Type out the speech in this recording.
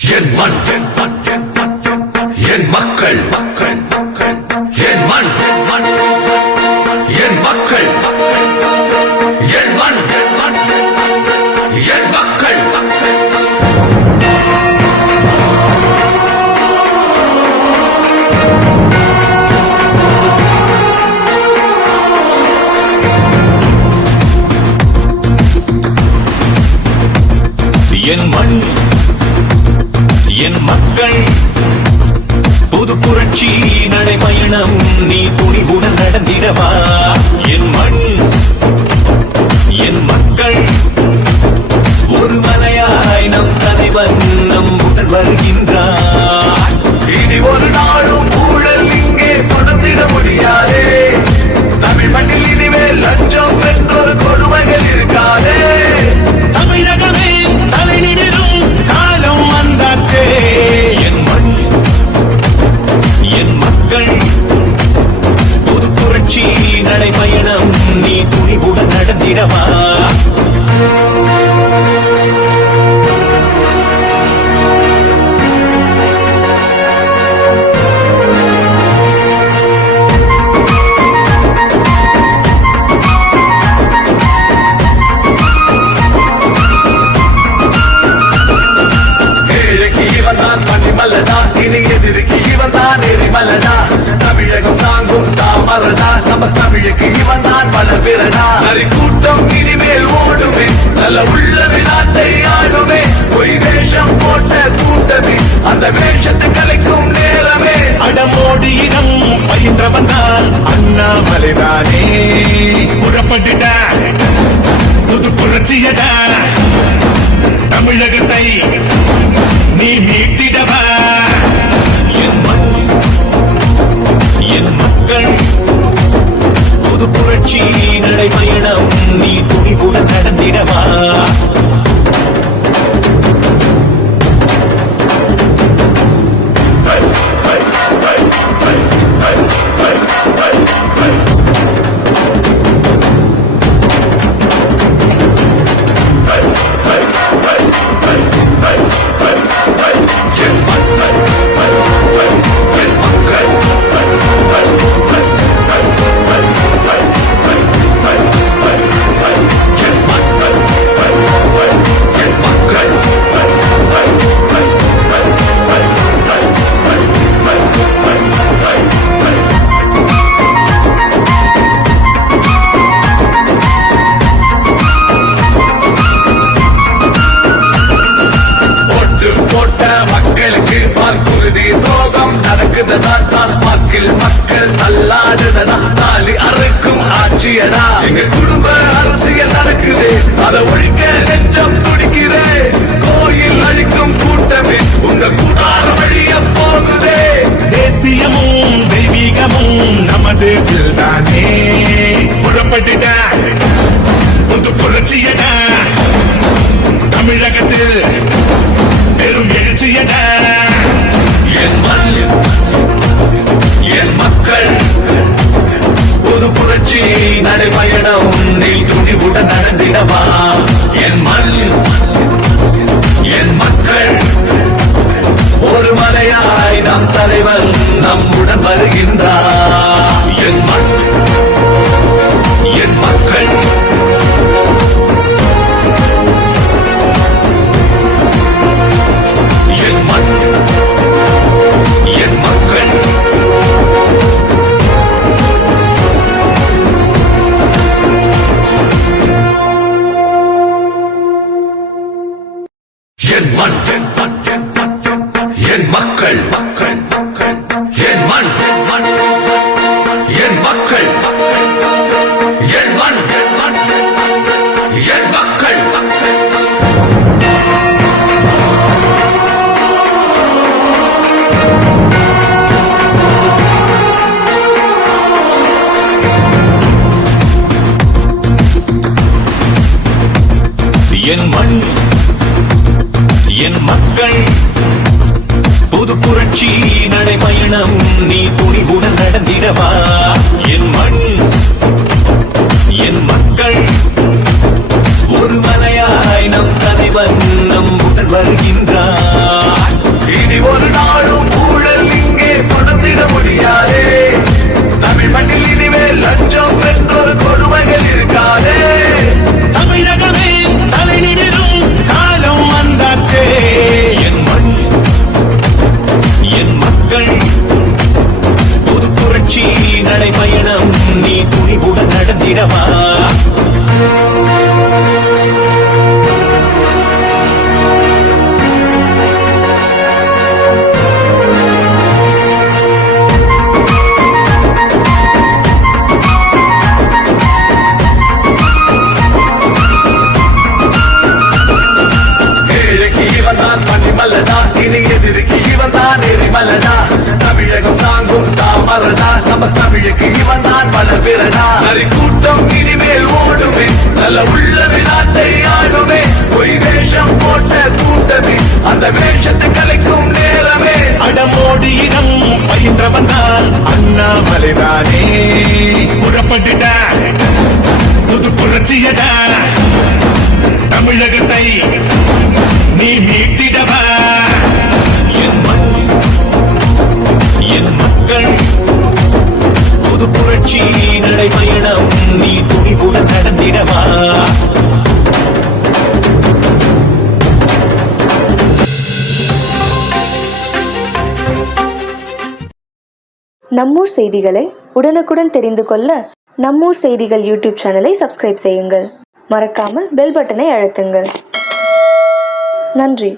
என் மண் என் மக்கள் என் மண் என் மக்கள் என் மண் என் மக்கள் என் மண் என் மக்கள் புது புரட்சி நடைபயணம் நீ துணிவுடன் நடந்திடவா என் மண் என் மக்கள் ஒரு மலையாய் நம் தலைவன் நம் உடன் வருகின்றார். இனி ஒரு நாளும் ஊழல் இங்கே தொடர்ந்திட முடியாதே. தமிழ் மண்ணில் இனிமேல் லஞ்சம் என்றொரு கொடுமைகள் இருக்காதே. தமிழகமே தலை நிமிரும் காலம் வந்தாச்சே. என் மண் என் மக்கள் புது புரட்சி நடைபயணம் நீ துணிவுடன் நடந்திடவா. இனி எதிர்க்கு இவன் தான் எரிமலனா. தமிழகம் தாங்கும் தாமரனா. நம்ம தமிழுக்கு இவன் தான் பல பிறனா. நரி கூட்டம் இனிமேல் ஓடுமே. நல்ல உள்ளவே நாட்டை ஆடுமே. பொய் வேஷம் போட்ட கூட்டமே அந்த வேஷத்தை கலைக்கும் நேரமே. அடமோடி இடம் பயின்றவன் தான் அண்ணாமலைதானே. புறப்பட்டுட புது புரட்சியட தமிழகத்தை நீ மீட்டிடவா. என் மண் என் மக்கள் புது புரட்சி நடைபயணம் நீ துணிவுடன் நடந்திடவா. மக்கள் தள்ளாடுதனா. தாலி அறுக்கும் ஆட்சியடா. எங்க குடும்ப அரசியல் நடக்குது. அதை ஒழிக்க நெஞ்சம் துடிக்குதே. கோயில் அழிக்கும் கூட்டமே உங்க கூடார வழிய போகுதே. தேசியமும் தெய்வீகமும் நமது தானே. புறப்பட்டுட புது புரட்சியட தமிழகத்தில் பெரும் எழுச்சியட. என் மண் என் மக்கள் ஒரு புரட்சி நடைபயணம் நீ துணிவுடன் நடந்திடவா. என் மண் என் மக்கள் ஒரு மலையாய் நம் தலைவன் நம்முடன் வருகின்றார். என் மண் என் மக்கள் என் மண் என் மக்கள் என் மண் என் மக்கள் என் மண் என் மக்கள் என் மண் என் மக்கள். என் மண் என் மக்கள் புது புரட்சி நடைபயணம் நீ துணிவுடன் நடந்திடவா. என் மண் என் மக்கள் ஒரு மலையாய் நம் தலைவன் நம் உடன் வருகின்றார். தாமரடா நம்ம தமிழுக்கு இவன் தான் பலபிரடா நரி கூட்டம் இனிமேல் ஓடுமே நல்ல உள்ளவே நாட்டை ஆடுமே பொய் வேஷம் போட்ட கூட்டமே அந்த வேஷத்தை கலைக்கும் நேரமே அடமோடியிடம் பயின்றவன் தான் அண்ணாமலைதானே புறப்பட்டுட புது புரட்சியட தமிழகத்தை நீ மீட்டிடவா என் மண் என் மக்கள் புது புரட்சி நடைபயணம் நீ துணிவுடன் நடந்திடவா நம்மூர் செய்திகளை உடனுக்குடன் தெரிந்து கொள்ள நம்மூர் செய்திகள் யூடியூப் சேனலை சப்ஸ்கிரைப் செய்யுங்கள். மறக்காமல் பெல் பட்டனை அழுத்துங்கள். நன்றி.